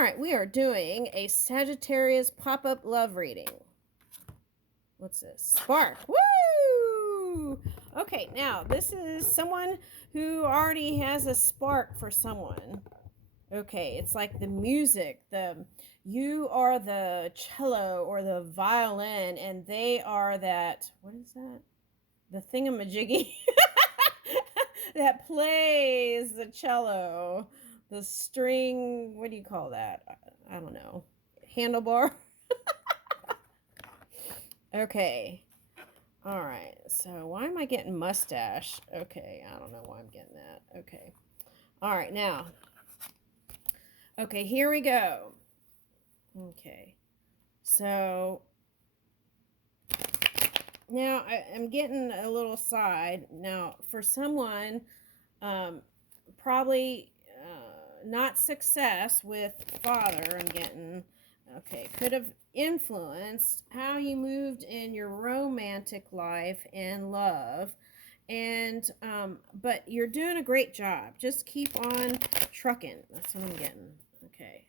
right, we are doing a Sagittarius pop-up love reading. What's this? Spark. Woo! Okay, now this is someone who already has a spark for someone. Okay, it's like the music. You are the cello or the violin, and they are that. What is that? The thingamajiggy that plays the cello. The string. What do you call that? I don't know. Handlebar. Okay. All right. So why am I getting mustache? Okay, I don't know why I'm getting that. Okay. All right, now. Okay, here we go. Okay. So now I'm getting a little side. Now, for someone, probably not success with father, I'm getting, okay, could have influenced how you moved in your romantic life and love. And, but you're doing a great job. Just keep on trucking. That's what I'm getting. Okay.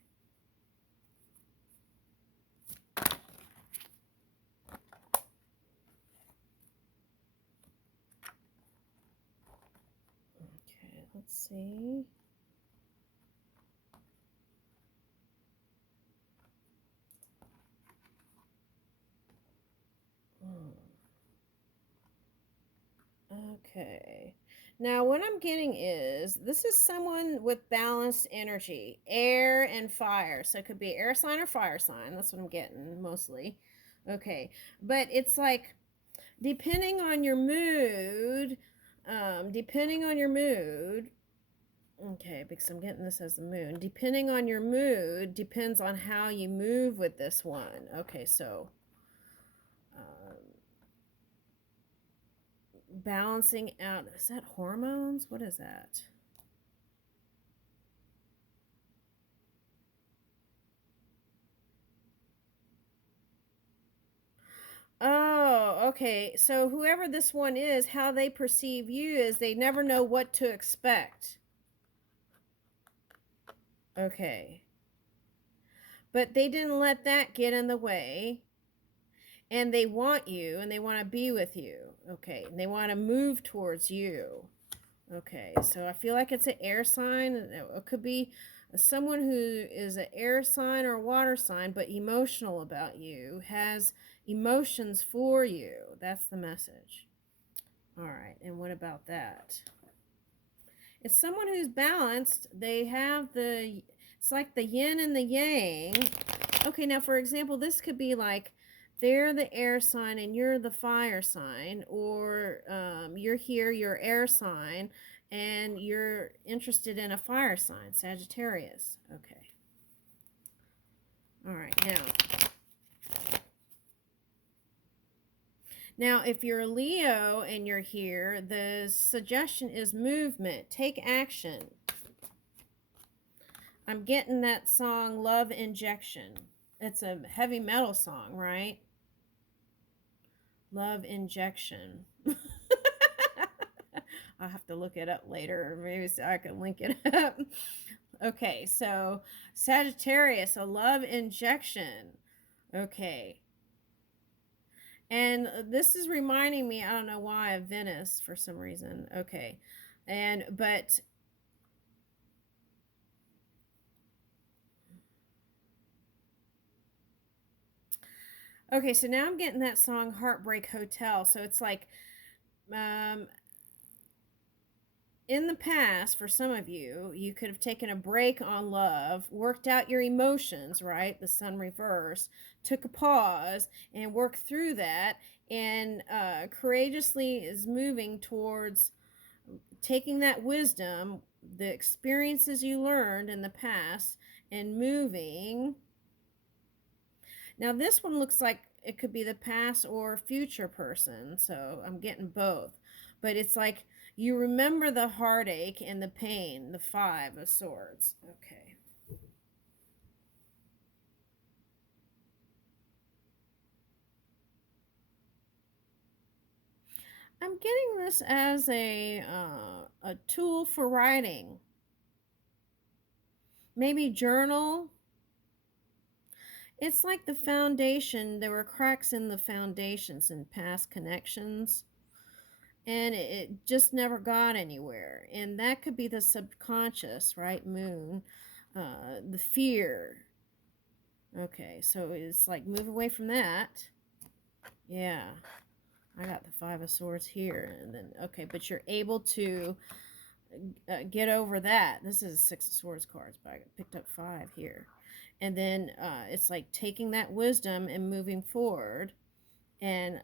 Okay, let's see. Okay. Now, what I'm getting is this is someone with balanced energy, air and fire. So it could be air sign or fire sign. That's what I'm getting mostly. Okay. But it's like depending on your mood, okay, because I'm getting this as the moon. Depending on your mood, depends on how you move with this one. Okay, so balancing out, is that hormones? What is that? Oh, okay. So whoever this one is, how they perceive you is they never know what to expect. Okay. But they didn't let that get in the way. And they want you and they want to be with you. Okay. And they want to move towards you. Okay. So I feel like it's an air sign. It could be someone who is an air sign or a water sign, but emotional about you, has emotions for you. That's the message. All right. And what about that? It's someone who's balanced. They have it's like the yin and the yang. Okay, now for example, this could be like they're the air sign and you're the fire sign, or you're here, you're air sign, and you're interested in a fire sign, Sagittarius. Okay. All right, Now, if you're a Leo and you're here, the suggestion is movement. Take action. I'm getting that song, Love Injection. It's a heavy metal song, right? Love Injection. I'll have to look it up later, or maybe so I can link it up. Okay, so Sagittarius, a love injection. Okay. And this is reminding me, I don't know why, of Venice for some reason. Okay. But okay, so now I'm getting that song Heartbreak Hotel. So it's like in the past, for some of you, you could have taken a break on love, worked out your emotions, right? The sun reverse, took a pause and worked through that, and courageously is moving towards taking that wisdom, the experiences you learned in the past, and moving. Now, this one looks like it could be the past or future person, so I'm getting both. But it's like you remember the heartache and the pain, the Five of Swords. Okay. I'm getting this as a tool for writing. Maybe journal. It's like the foundation, there were cracks in the foundations in past connections, and it just never got anywhere. And that could be the subconscious, right? Moon, the fear. Okay, so it's like move away from that. Yeah, I got the Five of Swords here, and then okay, but you're able to get over that. This is Six of Swords cards, but I picked up 5 here. And then it's like taking that wisdom and moving forward, and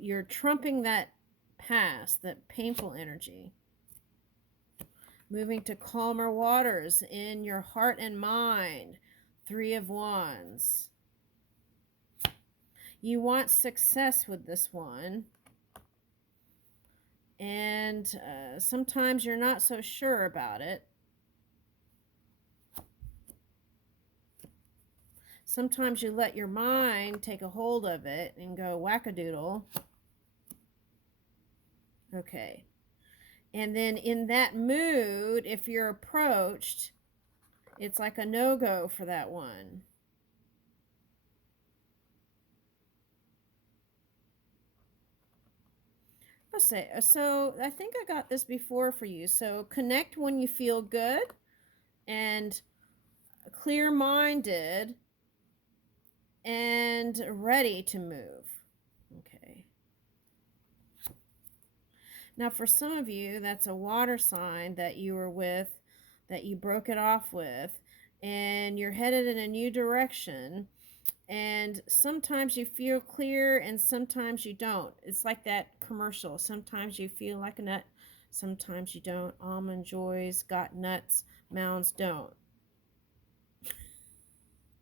you're trumping that past, that painful energy, moving to calmer waters in your heart and mind. 3 of Wands. You want success with this one, and sometimes you're not so sure about it. Sometimes you let your mind take a hold of it and go wackadoodle. Okay. And then in that mood, if you're approached, it's like a no-go for that one. Let's say, so I think I got this before for you. So connect when you feel good and clear-minded and ready to move. Okay. Now, for some of you, that's a water sign that you were with, that you broke it off with, and you're headed in a new direction. And sometimes you feel clear and sometimes you don't. It's like that commercial. Sometimes you feel like a nut, sometimes you don't. Almond Joys got nuts, Mounds don't.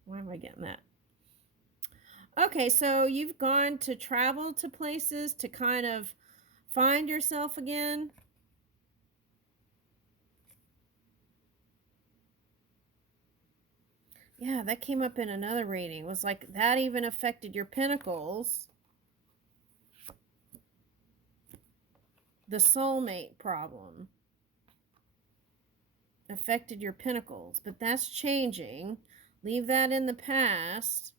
Why am I getting that? Okay, so you've gone to travel to places to kind of find yourself again. Yeah, that came up in another reading. It was like that even affected your pentacles. The soulmate problem affected your pentacles, but that's changing. Leave that in the past,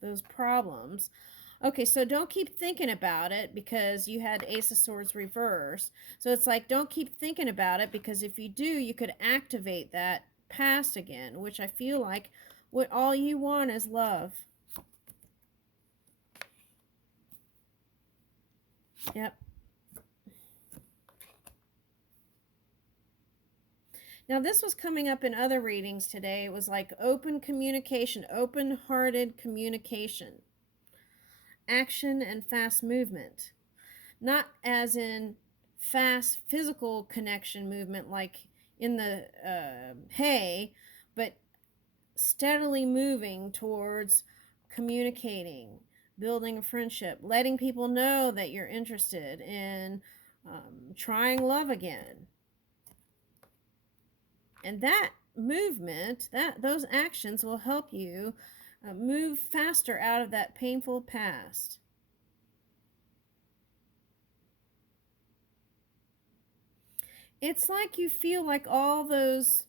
those problems. Okay, so don't keep thinking about it because you had Ace of Swords reverse. So it's like, don't keep thinking about it, because if you do, you could activate that past again, which I feel like what all you want is love. Yep. Now, this was coming up in other readings today. It was like open communication, open-hearted communication, action and fast movement. Not as in fast physical connection movement like in the hay, but steadily moving towards communicating, building a friendship, letting people know that you're interested in trying love again. And that movement, those actions will help you move faster out of that painful past. It's like you feel like all those,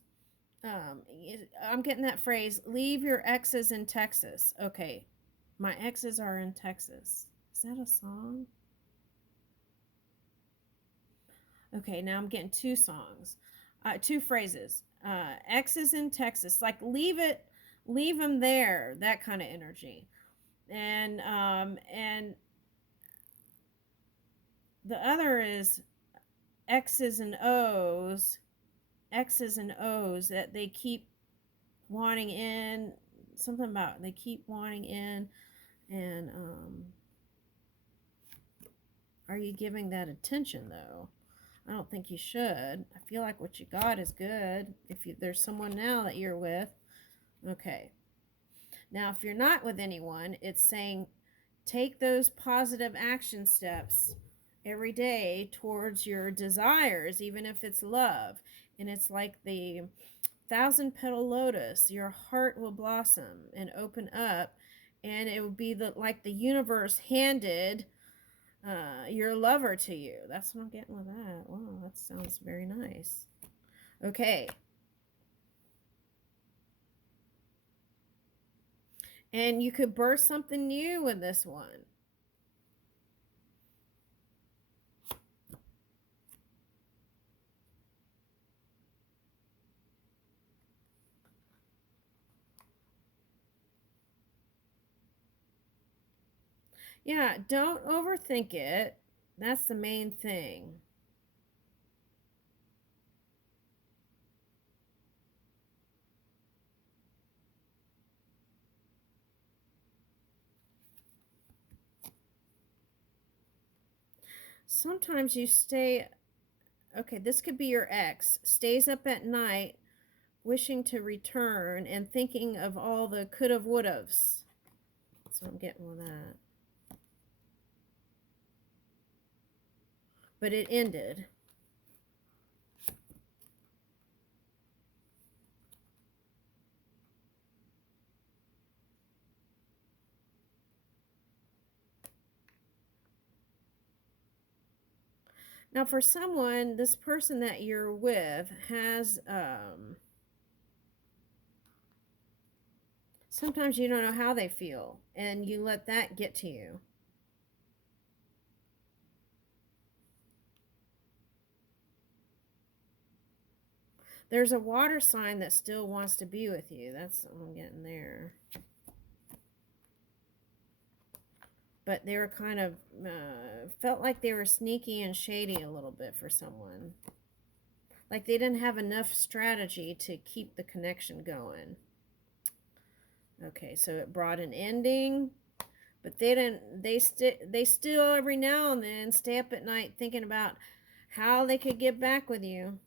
I'm getting that phrase, leave your exes in Texas. Okay, my exes are in Texas. Is that a song? Okay, now I'm getting 2 songs, 2 phrases. Exes in Texas, like leave them there, that kind of energy. And the other is X's and O's that they keep wanting in, something about they keep wanting in, and are you giving that attention though? I don't think you should. I feel like what you got is good. If there's someone now that you're with, okay. Now, if you're not with anyone, it's saying take those positive action steps every day towards your desires, even if it's love. And it's like the 1,000-petal lotus. Your heart will blossom and open up, and it will be like the universe handed your lover to you. That's what I'm getting with that. Wow, that sounds very nice. Okay. And you could birth something new with this one. Yeah, don't overthink it. That's the main thing. Sometimes you stay, okay, this could be your ex, stays up at night wishing to return and thinking of all the coulda wouldas. That's what I'm getting with that. But it ended. Now, for someone, this person that you're with has, sometimes you don't know how they feel, and you let that get to you. There's a water sign that still wants to be with you. That's what I'm getting there. But they were kind of, felt like they were sneaky and shady a little bit for someone. Like they didn't have enough strategy to keep the connection going. Okay, so it brought an ending, but they still every now and then stay up at night thinking about how they could get back with you.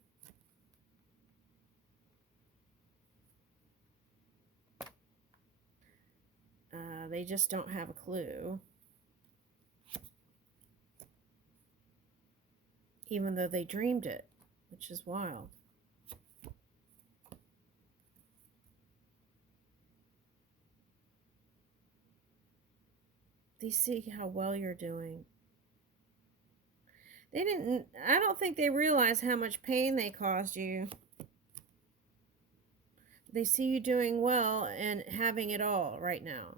They just don't have a clue. Even though they dreamed it, which is wild. They see how well you're doing. I don't think they realize how much pain they caused you. They see you doing well and having it all right now.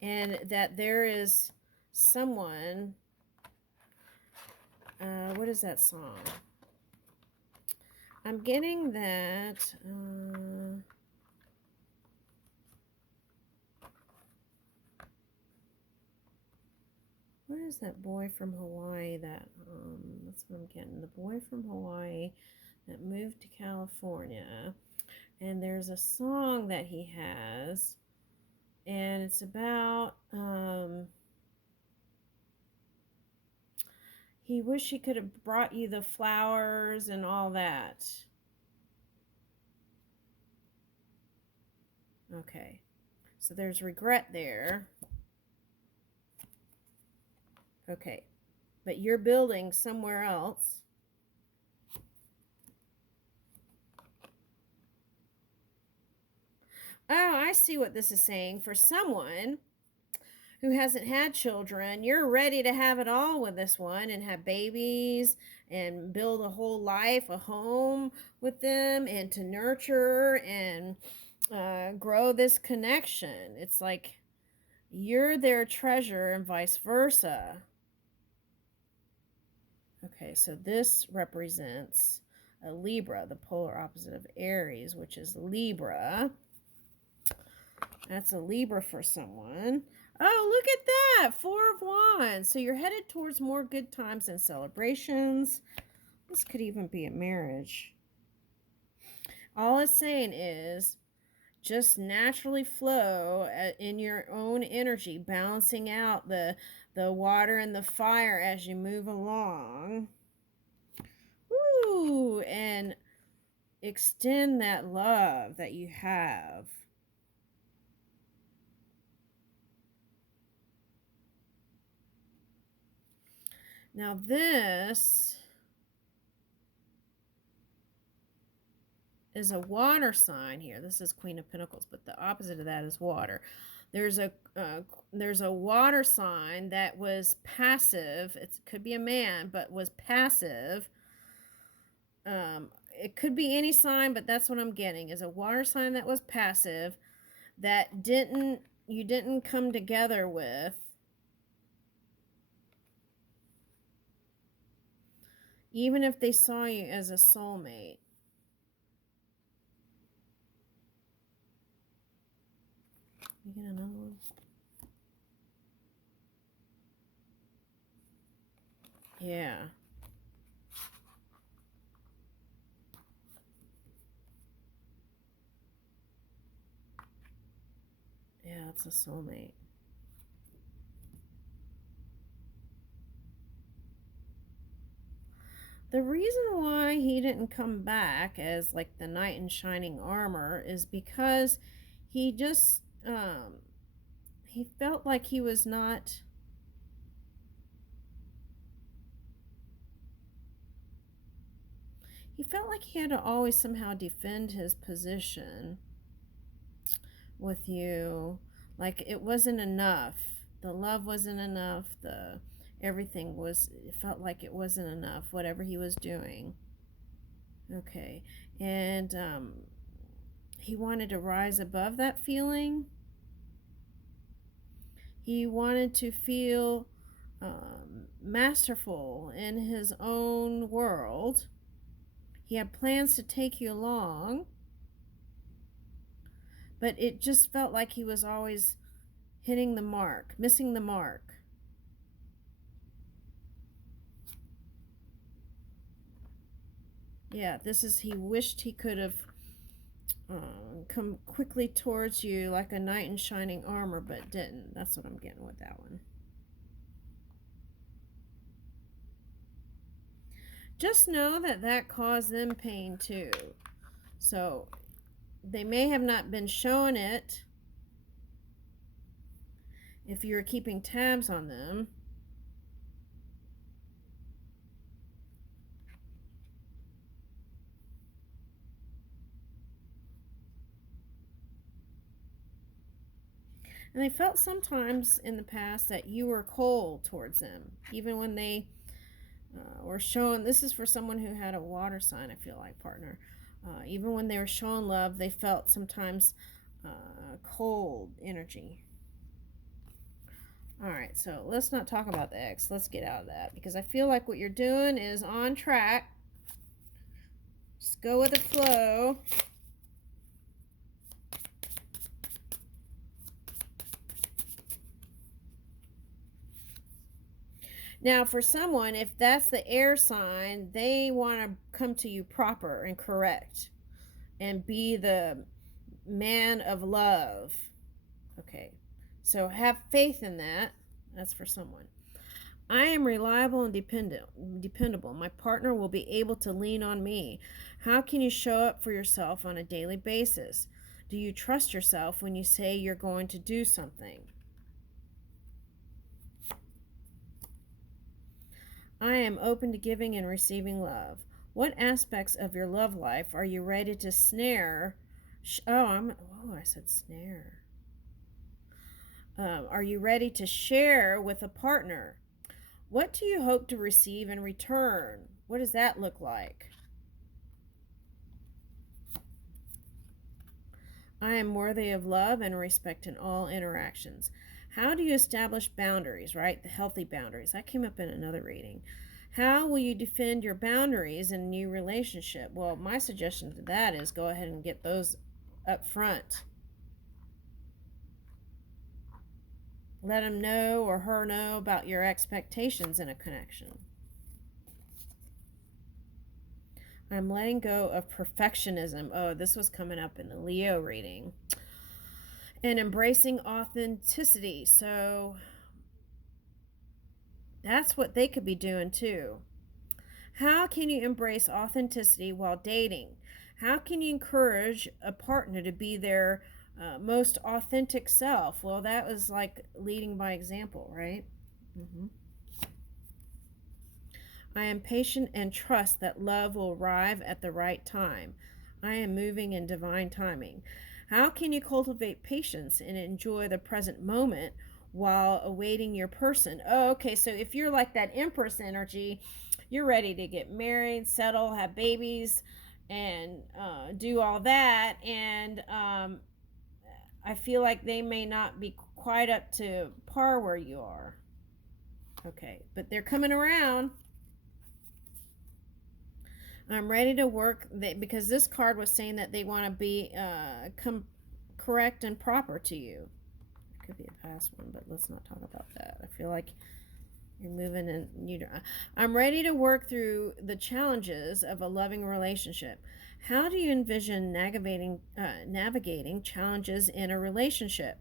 And that there is someone, what is that song? I'm getting that, what is that boy from Hawaii that, that's what I'm getting, the boy from Hawaii that moved to California, and there's a song that he has, and it's about, he wished he could have brought you the flowers and all that. Okay, so there's regret there. Okay, but you're building somewhere else. Oh, I see what this is saying. For someone who hasn't had children, you're ready to have it all with this one and have babies and build a whole life, a home with them, and to nurture and grow this connection. It's like you're their treasure and vice versa. Okay, so this represents a Libra, the polar opposite of Aries, which is Libra. That's a Libra for someone. Oh, look at that. 4 of Wands. So you're headed towards more good times and celebrations. This could even be a marriage. All it's saying is just naturally flow in your own energy, balancing out the water and the fire as you move along. Woo! And extend that love that you have. Now this is a water sign here. This is Queen of Pentacles, but the opposite of that is water. There's a water sign that was passive. It could be a man, but was passive It could be any sign, but that's what I'm getting, is a water sign that was passive, that you didn't come together with, even if they saw you as a soulmate. You get another one? Yeah. Yeah, it's a soulmate. The reason why he didn't come back as like the knight in shining armor is because he just he felt like he was not, he felt like he had to always somehow defend his position with you. Like it wasn't enough. The love wasn't enough. The everything was, it felt like it wasn't enough, whatever he was doing. Okay. And he wanted to rise above that feeling. He wanted to feel masterful in his own world. He had plans to take you along, but it just felt like he was always hitting the mark, missing the mark. Yeah, this is, he wished he could have come quickly towards you like a knight in shining armor, but didn't. That's what I'm getting with that one. Just know that that caused them pain too. So they may have not been showing it if you're keeping tabs on them. And they felt sometimes in the past that you were cold towards them, even when they were showing, this is for someone who had a water sign, I feel like, partner. Even when they were showing love, they felt sometimes cold energy. All right, so let's not talk about the ex. Let's get out of that, because I feel like what you're doing is on track. Just go with the flow. Now, for someone, if that's the air sign, they want to come to you proper and correct and be the man of love. Okay, so have faith in that. That's for someone. I am reliable and dependable. My partner will be able to lean on me. How can you show up for yourself on a daily basis? Do you trust yourself when you say you're going to do something? I am open to giving and receiving love. What aspects of your love life are you ready to snare? I said snare. Are you ready to share with a partner? What do you hope to receive in return? What does that look like? I am worthy of love and respect in all interactions. How do you establish boundaries, right? The healthy boundaries. That came up in another reading. How will you defend your boundaries in a new relationship? Well, my suggestion to that is go ahead and get those up front. Let him know or her know about your expectations in a connection. I'm letting go of perfectionism. Oh, this was coming up in the Leo reading. And embracing authenticity. So that's what they could be doing too. How can you embrace authenticity while dating? How can you encourage a partner to be their most authentic self? Well, that was like leading by example, right? Mm-hmm. I am patient and trust that love will arrive at the right time. I am moving in divine timing. How can you cultivate patience and enjoy the present moment while awaiting your person? Oh, okay, so if you're like that Empress energy, you're ready to get married, settle, have babies, and do all that. And I feel like they may not be quite up to par where you are. Okay, but they're coming around. I'm ready to work because this card was saying that they want to be correct and proper to you. It could be a past one, but let's not talk about that. I feel like you're moving and I'm ready to work through the challenges of a loving relationship. How do you envision navigating challenges in a relationship?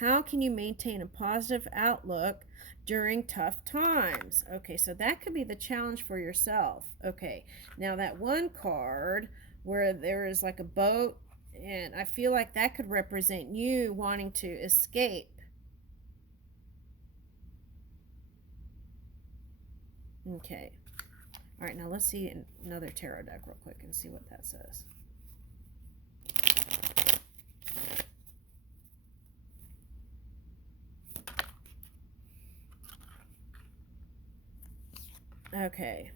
How can you maintain a positive outlook during tough times? Okay, so that could be the challenge for yourself. Okay, now that one card where there is like a boat, and I feel like that could represent you wanting to escape. Okay. All right, now let's see another tarot deck real quick and see what that says. Okay.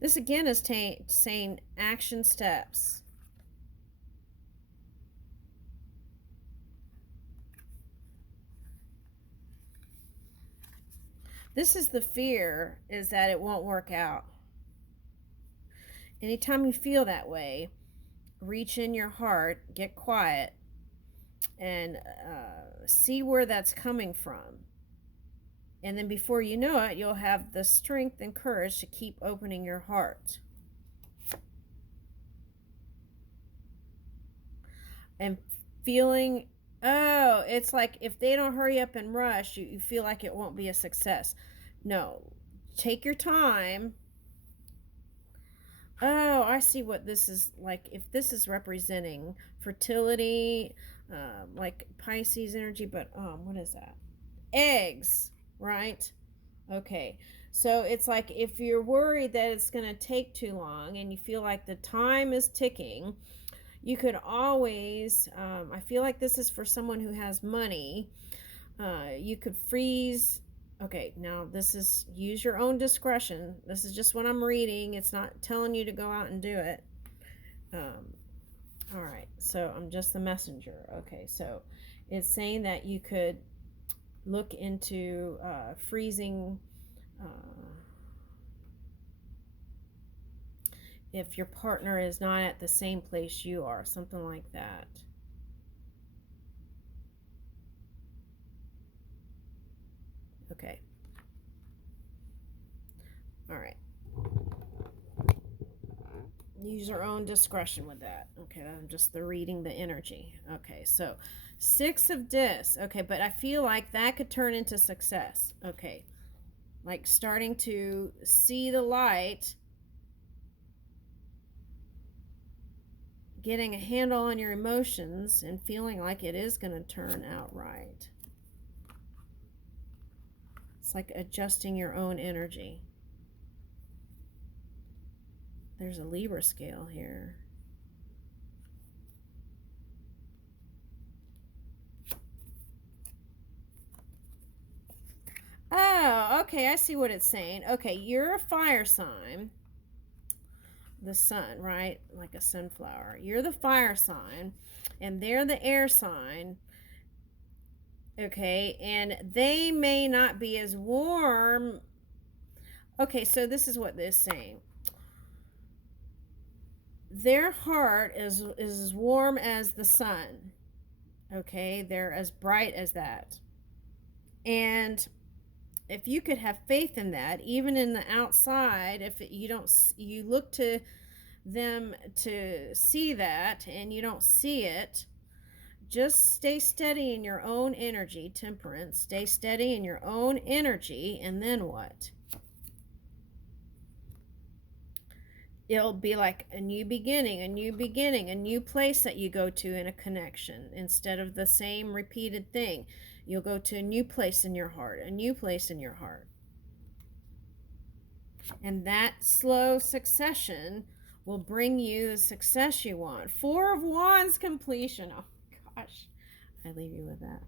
This again is saying action steps. This is the fear, is that it won't work out. Anytime you feel that way, reach in your heart, get quiet, and see where that's coming from. And then before you know it, you'll have the strength and courage to keep opening your heart. And feeling, oh, it's like if they don't hurry up and rush, you feel like it won't be a success. No, take your time. Oh, I see what this is like. If this is representing fertility, like Pisces energy, but what is that? Eggs, right? Okay. So it's like if you're worried that it's going to take too long and you feel like the time is ticking, you could always, I feel like this is for someone who has money. You could freeze. Okay, now this is, use your own discretion. This is just what I'm reading. It's not telling you to go out and do it. All right, so I'm just the messenger. Okay, so it's saying that you could look into freezing if your partner is not at the same place you are, something like that. Okay. All right. Use your own discretion with that. Okay, I'm just reading the energy. Okay, so 6 of discs. Okay, but I feel like that could turn into success. Okay, like starting to see the light, getting a handle on your emotions, and feeling like it is going to turn out right. It's like adjusting your own energy. There's a Libra scale here. Oh, okay, I see what it's saying. Okay, you're a fire sign. The sun, right? Like a sunflower. You're the fire sign, and they're the air sign. Okay, and they may not be as warm. Okay, so this is what this is saying. Their heart is as warm as the sun. Okay, they're as bright as that. And if you could have faith in that, even in the outside, if you don't, you look to them to see that and you don't see it, just stay steady in your own energy. Temperance, stay steady in your own energy, and then what? It'll be like a new beginning, a new place that you go to in a connection. Instead of the same repeated thing, you'll go to a new place in your heart, a new place in your heart. And that slow succession will bring you the success you want. Four of Wands completion. Oh gosh, I leave you with that.